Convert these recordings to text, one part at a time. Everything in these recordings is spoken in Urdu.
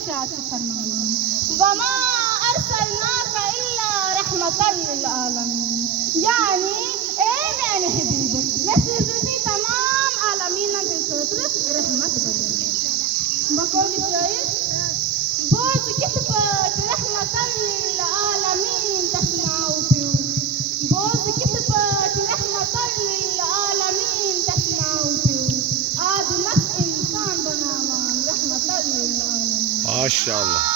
ارشاد فرماوان وما ارسلناک الا رحمۃ للعالمین، یعنی اے میانہِ حبیب مےٚ سوٗزُے تمام عالمیٖنن ہٕنٛدِ خٲطرٕ رحمت بنٲوِتھ۔ بہٕ کوٚر شٲعر بوز کِتھ پٲٹھۍ رحمۃ للعالمین تَتھ ناو پیوٚو، بوز کِتھ پٲٹھۍ رحمۃ للعالمین تَتھ ناو پیوٚو، آدمس اِنسان بناوان رحمۃ للعالمین۔ ماشاء اللہ۔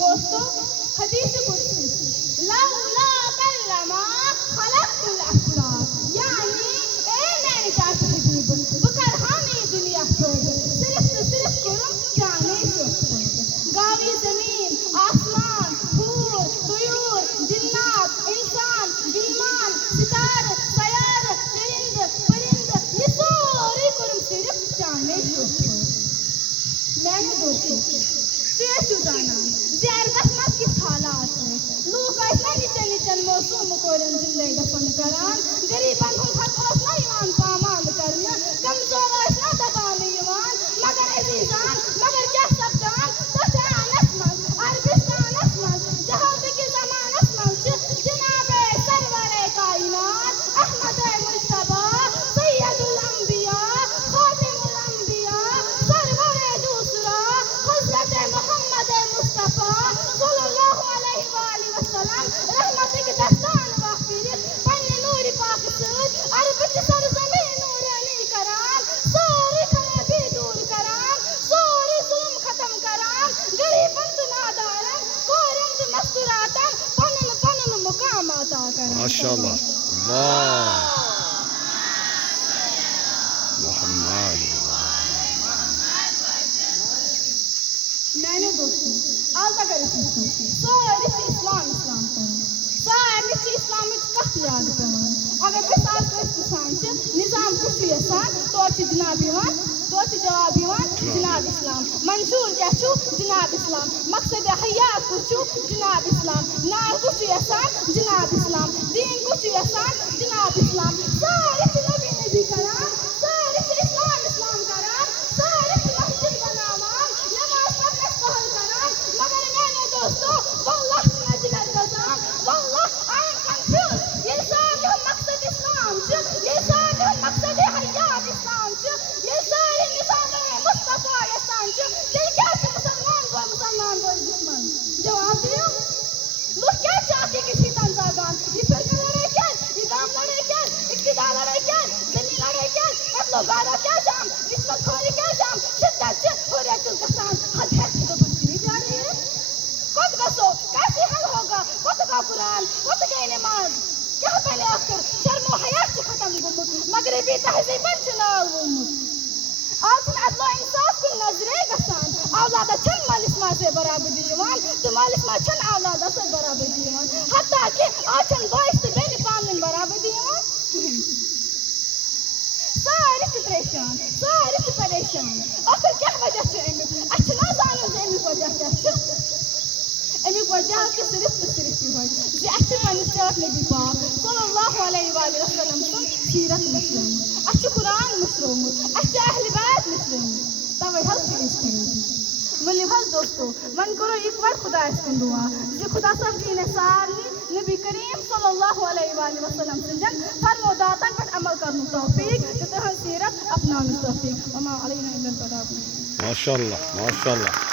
دوستو حدیث قدسی لولا کلما خلقت الافلاک، یعنی اے میانہِ پاک حبیب بہٕ کرہان یہِ دُنیا پٲدٕ صرف تہٕ صرف کوٚرُم چانے شوقہٕ پٲدٕ، گاو یہِ زمیٖن آسمان پھوٗر طیوٗر جِنات اِنسان بیٖمان ستارٕ سیارٕ چٔرِندٕ پٔرِندٕ یہِ سورُے کوٚرُم صرف چانے شوقہٕ پٲدٕ۔ میانہِ دوستو تُہۍ ٲسِو زانان زِ عربس منٛز کِژھ حالات ٲسۍ، لوٗکھ ٲسۍ نہ نِچن نِچن موسوٗمہٕ کورٮ۪ن زِندَے گژھُن کران، غریٖبن ہُنٛد حق اوس نہ یِوان پامال کرنہٕ، کمزور ٲسۍ نہ دباونہٕ یِوان، مگر عزیٖزان مگر کیٛاہ سپدان تتھ آنس منٛز عربستانس منٛز جہازٕکِس زمانس منٛز چھِ جنابے سرورے کائنات احمدے مجتبیٰ سید الانبیاء خاتم الانبیاء سرورے دوسرا حضرت محمد مصطفیٰ صلی اللہ علیہ وآلہ وسلم رحمتٕکۍ دستان واپھِرِتھ پننہِ نوٗرِ پاکہٕ سۭتۍ عربٕچہِ سرزمین نوٗرانی کران، سٲرٕے خرٲبی دوٗر کران، سورُے ظُلم ختم کران، غریٖبن تہٕ نادارن کورٮ۪ن تہٕ مستوٗراتن پنُن پنُن مقام عطا کران۔ ماشاء اللہ۔ اللہ محمد۔ میانیو دوستو آز اگر أسۍ وٕچھو سٲری چھِ اسلام کران، سارنٕے چھِ اسلامٕچ کتھ یاد پیٚوان۔ اگر أسۍ آز کٲنٛسہِ پرٛژھان چھِ نظام کُس چھُ یژھان، تورٕ چھِ جناب یِوان، تورٕ چھِ جواب یِوان جناب اسلام، منشوٗر کیٛاہ چھُ جناب اسلام، مقصد حیات کُس چھُ جناب اسلام، نار کُس چھُ یژھان جناب اسلام، دیٖن کُس چھُ یژھان جناب اسلام، سٲری چھِ نبی نبی کران، سٲری چھِ اسلام کران، سٲری چھِ مسجد بناوان، نماز پرنس پہل کران، مگر میانیو دوستو واللہ چھُ مےٚ جگر گژھان، واللہ آی ایم کنفیوز، ییٚلہِ ساروی ہُنٛد مقصد اسلام چھُ، ییٚلہِ ساروی ہُنٛد مقصد حیات اسلام چھُ، ییٚلہِ سٲری نظامے مصطفیٰ یژھان چھِ، تیٚلہِ کیٛازِ چھِ مُسلمان بٲے دُشمن؟ جواب دِیِو، لُکھ کیٛازِ چھِ اکھ أکِس سۭتۍ زاگان؟ یہِ فرقہٕ لڑٲے کیٛازِ، یہِ گام لڑٲے کیٛازِ، اقتدار لڑٲے کیٛازِ، زٔمیٖن لڑٲے کیٛازِ، قتلو غارت کیٛازِ آم، رِشوت خوری کیٛازِ آم، شدت چھِ ہُرٮ۪ر چھُس گژھان، حد ہے تو بنتی جا رہی ہے، کوٚت گژھو کیسے حل ہوگا، کوٚت گوٚو قرآن، کوٚت گٔے نٮ۪ماز، کیٛاہ بنہِ ٲخٕر شرمو حیا چھُ ختم گوٚمُت، مغربی تہذیٖبن چھُ ناو ووٚنمُت، آز چھُنہٕ عدلو انصاف کُنہِ نظرے گژھان، اولادس چھنہٕ مٲلِس ماجہِ سۭتۍ برابردی یِوان تہٕ مٲلِس ماجہِ چھنہٕ اولادس سۭتۍ برابردی یِوان، حتیٰ کہِ آز چھنہٕ بٲیِس تہٕ بیٚنہِ پانہٕ ؤنۍ برابردی یِوان کِہیٖنۍ۔ سٲری چھِ پریشان، سٲری چھِ پریشان، ٲخٕر کیٛاہ وجہ چھُ امیُک؟ اَسہِ چھُنہ زانُن زِ امیُک وجہ کیٛاہ چھُ؟ امیُک وجہ چھُ صرف تہٕ صرف یِہوے زِ اَسہِ چھُ پننِس ٹٲٹھ نبی پاک صلی اللہ علیہ وآلہ وسلم سُنٛد سیٖرت مٔشرٲومٕژ، اَسہِ چھُ قرآن مٔشرٲومُت، اَسہِ چھِ اہلِ بیت مٔشرٲومٕتۍ، تَوے حظ چھِ أسۍ خرٲبی۔ ؤلِو حظ دوستو وۄنۍ کرو یِکوَٹہٕ خۄدایَس کُن دُعا زِ خۄدا صٲب دِیِن اَسہِ سارنٕے نبی کریم صلی اللہ علیہ وآلہ وسلم سٕنٛدٮ۪ن فرموداتن پٮ۪ٹھ عمل کرنُک توفیٖق تہٕ تٕہنٛز سیٖرت اپناونُک توفیٖق۔ وما علینا الا البلاغ۔ ماشاء اللہ ماشاء اللہ۔